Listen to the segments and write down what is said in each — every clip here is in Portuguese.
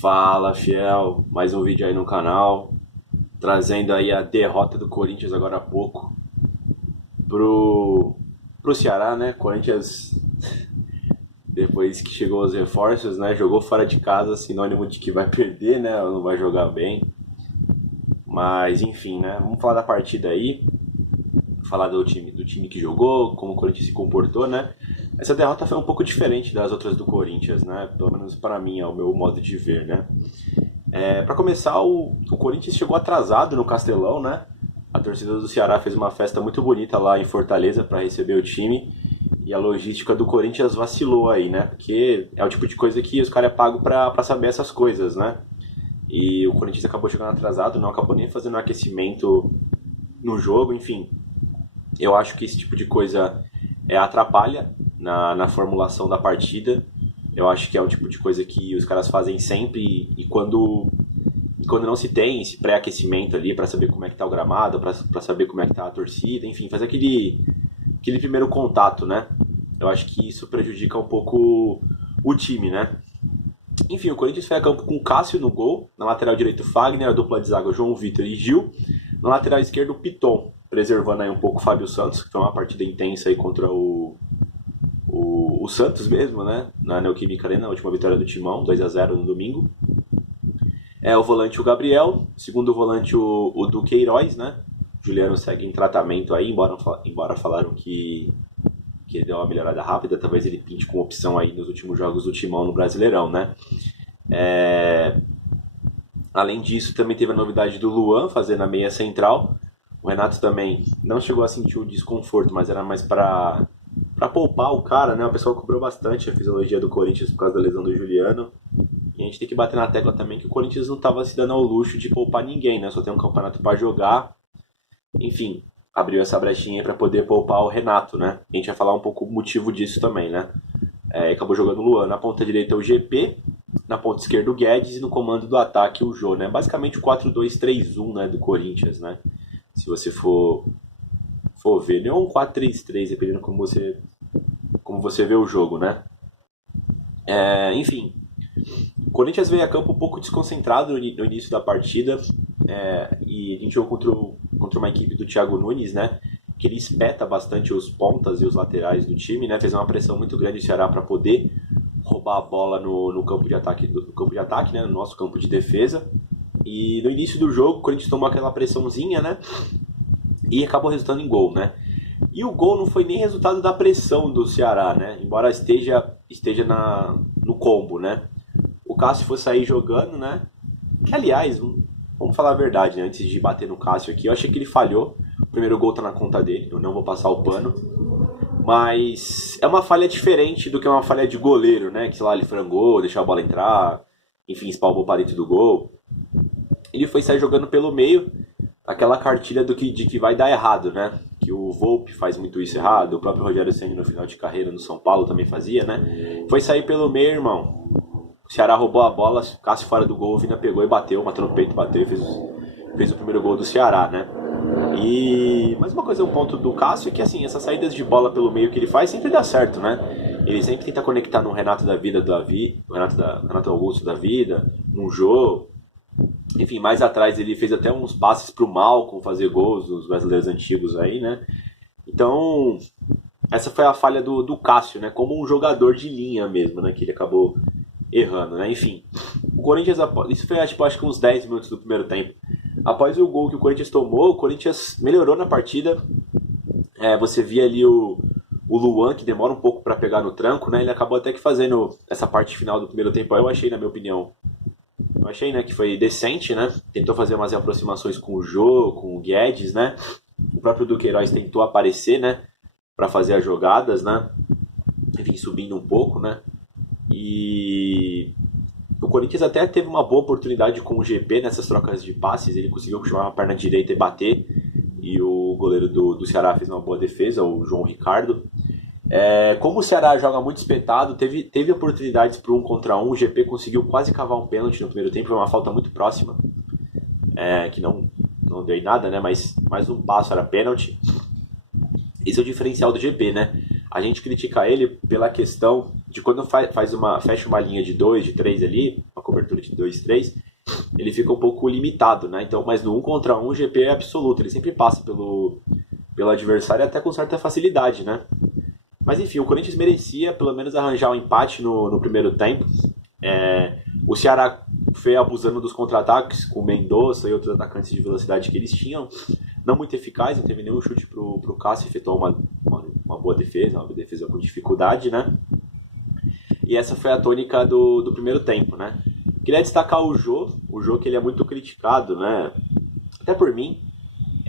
Fala, fiel, mais um vídeo aí no canal, trazendo aí a derrota do Corinthians agora há pouco pro, pro Ceará, né? Corinthians, depois que chegou os reforços, né? Jogou fora de casa, sinônimo de que vai perder, né? Ou não vai jogar bem. Mas enfim, né? Vamos falar da partida aí, falar do time que jogou, como o Corinthians se comportou, né? Essa derrota foi um pouco diferente das outras do Corinthians, né? Pelo menos para mim, é o meu modo de ver, né? Para começar, o Corinthians chegou atrasado no Castelão, né? A torcida do Ceará fez uma festa muito bonita lá em Fortaleza para receber o time. E a logística do Corinthians vacilou aí, né? Porque é o tipo de coisa que os caras é pago pra saber essas coisas, né? E o Corinthians acabou chegando atrasado, não acabou nem fazendo aquecimento no jogo, enfim. Eu acho que esse tipo de coisa atrapalha na formulação da partida. Eu acho que é o tipo de coisa que os caras fazem sempre e quando não se tem esse pré-aquecimento ali para saber como é que tá o gramado, para saber como é que tá a torcida, enfim, faz aquele primeiro contato, né? Eu acho que isso prejudica um pouco o time, né? Enfim, o Corinthians foi a campo com o Cássio no gol, na lateral direito Fagner, a dupla de zaga João Vitor e Gil, na lateral esquerdo Piton, preservando aí um pouco o Fábio Santos, que foi uma partida intensa aí contra o Santos mesmo, né? Na Neoquímica Arena, na última vitória do Timão, 2-0 no domingo. O volante o Gabriel, segundo volante o Duqueiroz, né? Juliano segue em tratamento aí, embora falaram que ele deu uma melhorada rápida, talvez ele pinte com opção aí nos últimos jogos do Timão no Brasileirão, né? Além disso, também teve a novidade do Luan fazendo a meia central. O Renato também não chegou a sentir o desconforto, mas era mais para poupar o cara, né? O pessoal cobrou bastante a fisiologia do Corinthians por causa da lesão do Juliano. E a gente tem que bater na tecla também que o Corinthians não estava se dando ao luxo de poupar ninguém, né? Só tem um campeonato para jogar. Enfim, abriu essa brechinha para poder poupar o Renato, né? A gente vai falar um pouco o motivo disso também, né? Acabou jogando o Luan. Na ponta direita o GP, na ponta esquerda o Guedes e no comando do ataque o Jô, né? Basicamente o 4-2-3-1, né, do Corinthians, né? Se você for ver, não é um 4-3-3, dependendo como você vê o jogo, né? Enfim, o Corinthians veio a campo um pouco desconcentrado no início da partida, e a gente jogou contra uma equipe do Thiago Nunes, né? Que ele espeta bastante os pontas e os laterais do time, né? Fez uma pressão muito grande no Ceará para poder roubar a bola no campo de ataque, né? No nosso campo de defesa. E no início do jogo, o Corinthians tomou aquela pressãozinha, né? E acabou resultando em gol, né? E o gol não foi nem resultado da pressão do Ceará, né? Embora esteja no combo, né? O Cássio foi sair jogando, né? Que, aliás, vamos falar a verdade, né? Antes de bater no Cássio aqui, eu achei que ele falhou. O primeiro gol tá na conta dele, eu não vou passar o pano. Mas é uma falha diferente do que uma falha de goleiro, né? Que, sei lá, ele frangou, deixou a bola entrar, enfim, espalmou para dentro do gol. Ele foi sair jogando pelo meio, aquela cartilha de que vai dar errado, né? Que o Volpi faz muito isso errado, o próprio Rogério Ceni no final de carreira no São Paulo também fazia, né? Foi sair pelo meio, irmão. O Ceará roubou a bola, Cássio fora do gol, o Vina pegou e bateu, matou no peito, bateu e fez o primeiro gol do Ceará, né? E mais uma coisa, um ponto do Cássio é que, assim, essas saídas de bola pelo meio que ele faz sempre dá certo, né? Ele sempre tenta conectar no Renato da vida, no Renato Augusto da vida, no Jô. Enfim, mais atrás ele fez até uns passes pro Malcom fazer gols dos brasileiros antigos aí, né? Então, essa foi a falha do Cássio, né? Como um jogador de linha mesmo, né? Que ele acabou errando, né? Enfim, o Corinthians, isso foi acho que uns 10 minutos do primeiro tempo. Após o gol que o Corinthians tomou, o Corinthians melhorou na partida. Você via ali o Luan, que demora um pouco para pegar no tranco, né? Ele acabou até que fazendo essa parte final do primeiro tempo, eu achei, na minha opinião, né, que foi decente, né? Tentou fazer umas aproximações com o Jô, com o Guedes, né? O próprio Duqueiroz tentou aparecer, né? Para fazer as jogadas, né? Enfim, subindo um pouco, né? E o Corinthians até teve uma boa oportunidade com o GP nessas trocas de passes. Ele conseguiu puxar uma perna direita e bater. E o goleiro do Ceará fez uma boa defesa, o João Ricardo. Como o Ceará joga muito espetado, teve oportunidades para 1 contra 1. O GP conseguiu quase cavar um pênalti no primeiro tempo, foi uma falta muito próxima, que não deu em nada, né? Mas mais um passo era pênalti. Esse é o diferencial do GP, né? A gente critica ele pela questão de quando fecha uma linha de 2, de 3 ali, cobertura de 2-3, ele fica um pouco limitado, né? Então, mas no 1 contra 1 o GP é absoluto, ele sempre passa pelo adversário até com certa facilidade, né? Mas enfim, o Corinthians merecia pelo menos arranjar um empate no primeiro tempo. O Ceará foi abusando dos contra-ataques com o Mendonça e outros atacantes de velocidade que eles tinham. Não muito eficaz, não teve nenhum chute pro Cássio, efetuou uma boa defesa, uma defesa com dificuldade, né? E essa foi a tônica do primeiro tempo, né? Queria destacar o Jô que ele é muito criticado, né? Até por mim.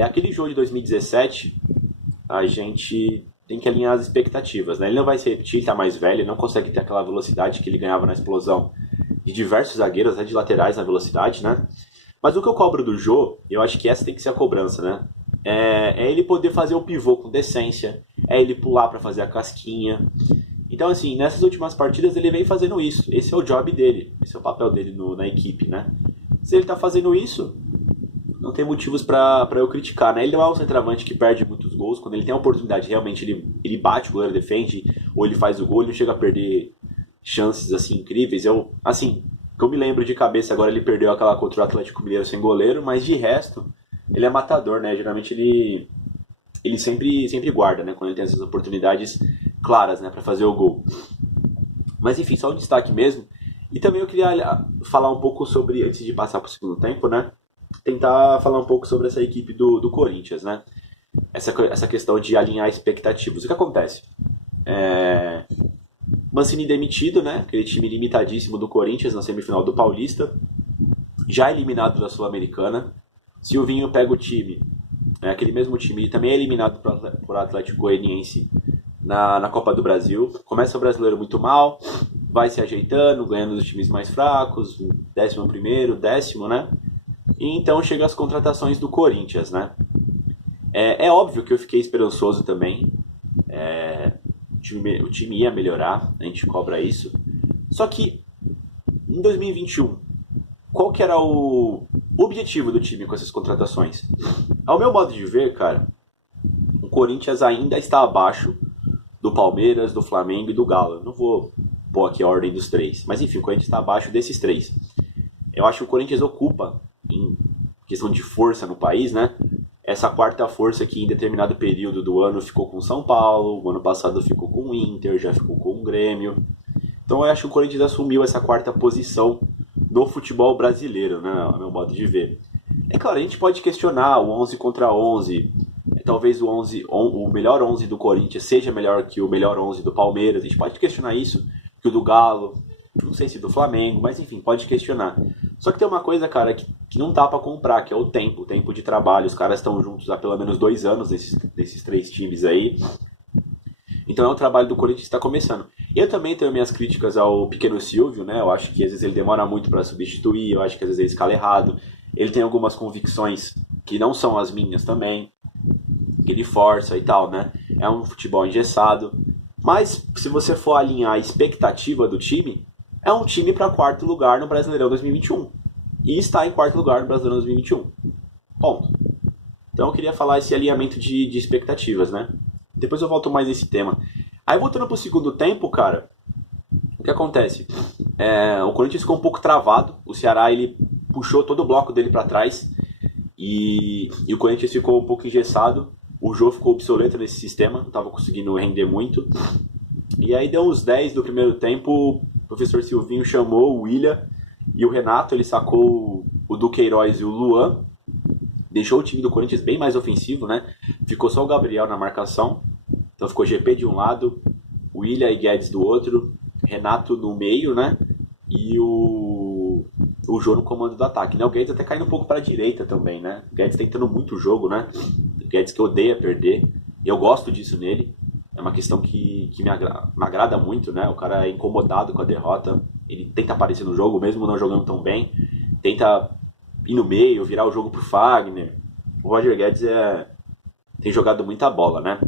Aquele Jô de 2017, a gente tem que alinhar as expectativas, né? Ele não vai se repetir, ele tá mais velho, ele não consegue ter aquela velocidade que ele ganhava na explosão de diversos zagueiros, até de laterais na velocidade, né? Mas o que eu cobro do Jô, eu acho que essa tem que ser a cobrança, né? É ele poder fazer o pivô com decência, é ele pular para fazer a casquinha. Então, assim, nessas últimas partidas ele vem fazendo isso. Esse é o job dele, esse é o papel dele na equipe, né? Se ele tá fazendo isso, não tem motivos para eu criticar, né? Ele não é um centroavante que perde muitos gols. Quando ele tem a oportunidade, realmente ele bate, o goleiro defende, ou ele faz o gol, ele não chega a perder chances assim incríveis. Que eu me lembro de cabeça agora, ele perdeu aquela contra o Atlético Mineiro sem goleiro, mas de resto, ele é matador, né? Geralmente ele sempre guarda, né? Quando ele tem essas oportunidades claras, né? Para fazer o gol. Mas enfim, só um destaque mesmo. E também eu queria falar um pouco sobre, antes de passar para o segundo tempo, né? Tentar falar um pouco sobre essa equipe do Corinthians, né? Essa questão de alinhar expectativas. O que acontece? Mancini demitido, né? Aquele time limitadíssimo do Corinthians na semifinal do Paulista, já eliminado da Sul-Americana. Silvinho pega o time, aquele mesmo time, e também é eliminado por Atlético Goianiense na Copa do Brasil. Começa o brasileiro muito mal, vai se ajeitando, ganhando dos times mais fracos, 11º, 10º, né? E então chega as contratações do Corinthians, né? É óbvio que eu fiquei esperançoso também. O time ia melhorar, a gente cobra isso. Só que em 2021, qual que era o objetivo do time com essas contratações? Ao meu modo de ver, cara, o Corinthians ainda está abaixo do Palmeiras, do Flamengo e do Galo. Eu não vou pôr aqui a ordem dos três, mas enfim, o Corinthians está abaixo desses três. Eu acho que o Corinthians ocupa, em questão de força no país, né? Essa quarta força que em determinado período do ano ficou com o São Paulo, o ano passado ficou com o Inter, já ficou com o Grêmio. Então eu acho que o Corinthians assumiu essa quarta posição no futebol brasileiro, né? Ao meu modo de ver. É claro, a gente pode questionar o 11 contra 11, talvez o melhor 11 do Corinthians seja melhor que o melhor 11 do Palmeiras, a gente pode questionar isso, que o do Galo, não sei se do Flamengo, mas enfim, pode questionar. Só que tem uma coisa, cara, que não dá pra comprar, que é o tempo de trabalho. Os caras estão juntos há pelo menos 2 anos, desses três times aí. Então é um trabalho do Corinthians que está começando. Eu também tenho minhas críticas ao pequeno Silvio, né? Eu acho que às vezes ele demora muito para substituir, eu acho que às vezes ele escala errado. Ele tem algumas convicções que não são as minhas também, que ele força e tal, né? É um futebol engessado. Mas se você for alinhar a expectativa do time, é um time para 4º lugar no Brasileirão 2021. E está em 4º lugar no Brasileirão 2021. Ponto. Então eu queria falar esse alinhamento de expectativas, né? Depois eu volto mais nesse tema. Aí voltando pro segundo tempo, cara, o que acontece? O Corinthians ficou um pouco travado. O Ceará, ele puxou todo o bloco dele para trás. E o Corinthians ficou um pouco engessado. O Jô ficou obsoleto nesse sistema, não estava conseguindo render muito. E aí deu uns 10 do primeiro tempo, o professor Silvinho chamou o William e o Renato, ele sacou o Duqueiroz e o Luan, deixou o time do Corinthians bem mais ofensivo, né? Ficou só o Gabriel na marcação, então ficou GP de um lado, William e Guedes do outro, Renato no meio, né? E o Jô no comando do ataque, né? O Guedes até caindo um pouco para a direita também, né? O Guedes tentando muito o jogo, né? O Guedes que odeia perder, eu gosto disso nele. É uma questão que me agrada muito, né? O cara é incomodado com a derrota, ele tenta aparecer no jogo, mesmo não jogando tão bem, tenta ir no meio, virar o jogo pro Fagner. O Roger Guedes tem jogado muita bola, né?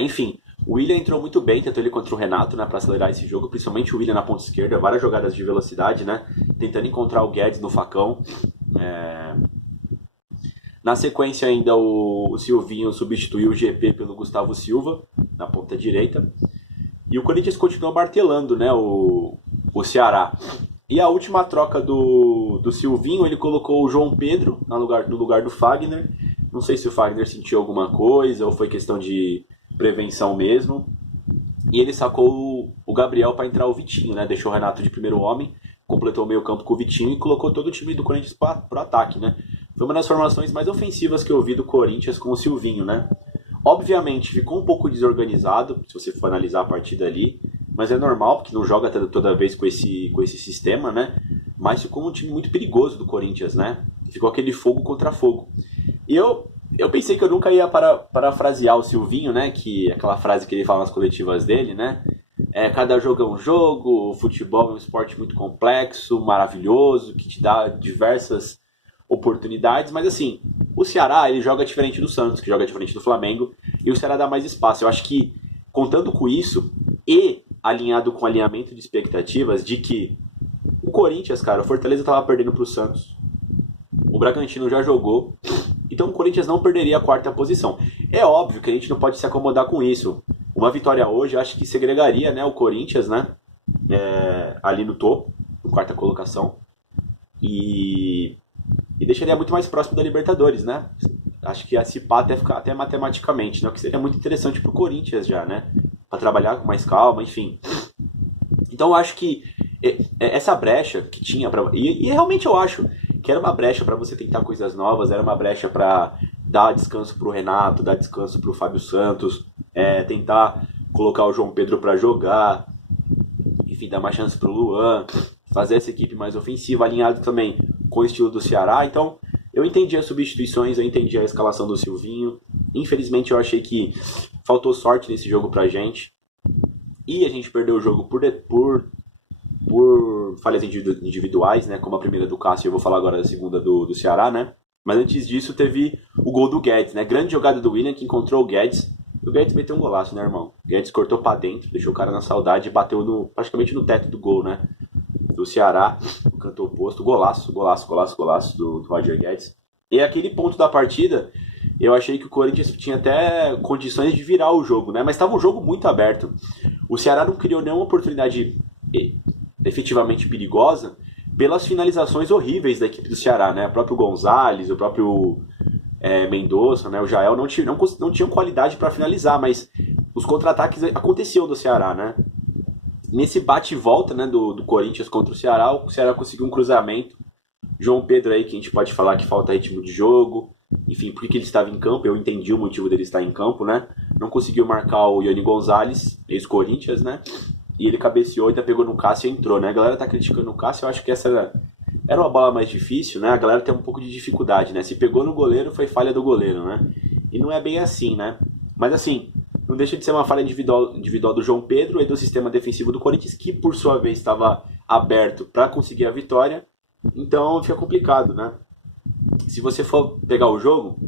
Enfim, o William entrou muito bem, tentou ele contra o Renato, né, para acelerar esse jogo, principalmente o William na ponta esquerda, várias jogadas de velocidade, né? Tentando encontrar o Guedes no facão. Na sequência ainda o Silvinho substituiu o GP pelo Gustavo Silva, na ponta direita. E o Corinthians continuou martelando, né, o Ceará. E a última troca do Silvinho, ele colocou o João Pedro no lugar do Fagner. Não sei se o Fagner sentiu alguma coisa ou foi questão de prevenção mesmo. E ele sacou o Gabriel para entrar o Vitinho, né? Deixou o Renato de primeiro homem, completou o meio campo com o Vitinho e colocou todo o time do Corinthians para o ataque, né? Foi uma das formações mais ofensivas que eu vi do Corinthians com o Silvinho, né? Obviamente ficou um pouco desorganizado, se você for analisar a partida ali, mas é normal, porque não joga toda vez com esse sistema, né? Mas ficou um time muito perigoso do Corinthians, né? Ficou aquele fogo contra fogo. E eu pensei que eu nunca ia parafrasear o Silvinho, né? Que aquela frase que ele fala nas coletivas dele, né? Cada jogo é um jogo, o futebol é um esporte muito complexo, maravilhoso, que te dá diversas oportunidades, mas assim, o Ceará ele joga diferente do Santos, que joga diferente do Flamengo, e o Ceará dá mais espaço. Eu acho que, contando com isso, e alinhado com o alinhamento de expectativas de que o Corinthians, cara, o Fortaleza estava perdendo para o Santos, o Bragantino já jogou, então o Corinthians não perderia a quarta posição. É óbvio que a gente não pode se acomodar com isso. Uma vitória hoje, eu acho que segregaria, né, o Corinthians, né, ali no topo, na quarta colocação, e deixaria muito mais próximo da Libertadores, né? Acho que ia se pá até matematicamente, né? O que seria muito interessante pro Corinthians já, né? Para trabalhar com mais calma, enfim. Então eu acho que essa brecha que tinha e realmente eu acho que era uma brecha para você tentar coisas novas, era uma brecha para dar descanso pro Renato, dar descanso pro Fábio Santos, tentar colocar o João Pedro para jogar, enfim, dar mais chance pro Luan, fazer essa equipe mais ofensiva, alinhado também com o estilo do Ceará. Então eu entendi as substituições, eu entendi a escalação do Silvinho. Infelizmente eu achei que faltou sorte nesse jogo pra gente. E a gente perdeu o jogo por falhas individuais, né? Como a primeira do Cássio, eu vou falar agora da segunda do Ceará, né? Mas antes disso teve o gol do Guedes, né? Grande jogada do William que encontrou o Guedes. O Guedes meteu um golaço, né, irmão? O Guedes cortou pra dentro, deixou o cara na saudade e bateu praticamente no teto do gol, né? Do Ceará, no canto oposto. Golaço do Roger Guedes. E aquele ponto da partida, eu achei que o Corinthians tinha até condições de virar o jogo, né? Mas estava um jogo muito aberto. O Ceará não criou nenhuma oportunidade efetivamente perigosa pelas finalizações horríveis da equipe do Ceará, né? O próprio Gonzalez, o próprio Mendonça, né? O Jael não tinham qualidade para finalizar, mas os contra-ataques aconteciam do Ceará, né? Nesse bate e volta, né, do Corinthians contra o Ceará conseguiu um cruzamento. João Pedro aí, que a gente pode falar que falta ritmo de jogo, enfim, por que ele estava em campo, eu entendi o motivo dele estar em campo, né? Não conseguiu marcar o Iani Gonzalez, ex-Corinthians, né? E ele cabeceou, ainda pegou no Cássio e entrou, né? A galera tá criticando o Cássio, eu acho que essa era uma bola mais difícil, né? A galera tem um pouco de dificuldade, né? Se pegou no goleiro, foi falha do goleiro, né? E não é bem assim, né? Mas assim, não deixa de ser uma falha individual do João Pedro e do sistema defensivo do Corinthians, que por sua vez estava aberto para conseguir a vitória. Então fica complicado, né? Se você for pegar o jogo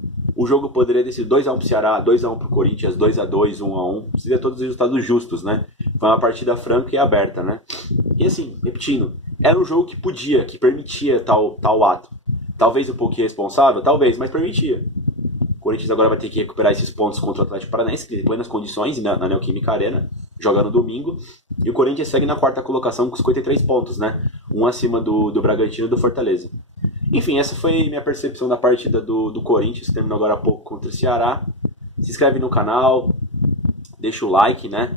poderia ter sido 2x1 pro Ceará, 2x1 pro Corinthians, 2x2, 1x1. Seria todos os resultados justos, né? Foi uma partida franca e aberta, né? E assim, repetindo, era um jogo que permitia tal ato. Talvez um pouco irresponsável, talvez, mas permitia. O Corinthians agora vai ter que recuperar esses pontos contra o Atlético Paranaense, que tem plenas condições na Neoquímica Arena, joga no domingo. E o Corinthians segue na quarta colocação com 53 pontos, né? Um acima do Bragantino e do Fortaleza. Enfim, essa foi minha percepção da partida do Corinthians, que terminou agora há pouco contra o Ceará. Se inscreve no canal, deixa o like, né?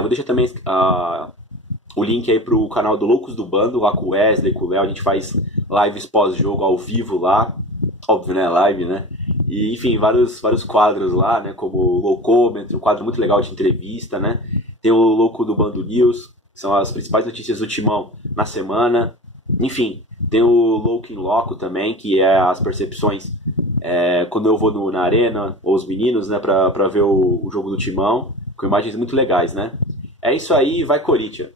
Vou deixar também o link aí pro canal do Loucos do Bando, lá com o Wesley, com o Léo. A gente faz lives pós-jogo ao vivo lá. Óbvio, né? Live, né? E, enfim, vários quadros lá, né? Como o Loucômetro, um quadro muito legal de entrevista, né? Tem o Louco do Bando News, que são as principais notícias do Timão na semana. Enfim, tem o Louco em Loco também, que é as percepções quando eu vou na arena, ou os meninos, né? Pra ver o jogo do Timão, com imagens muito legais, né? É isso aí, vai Corinthians!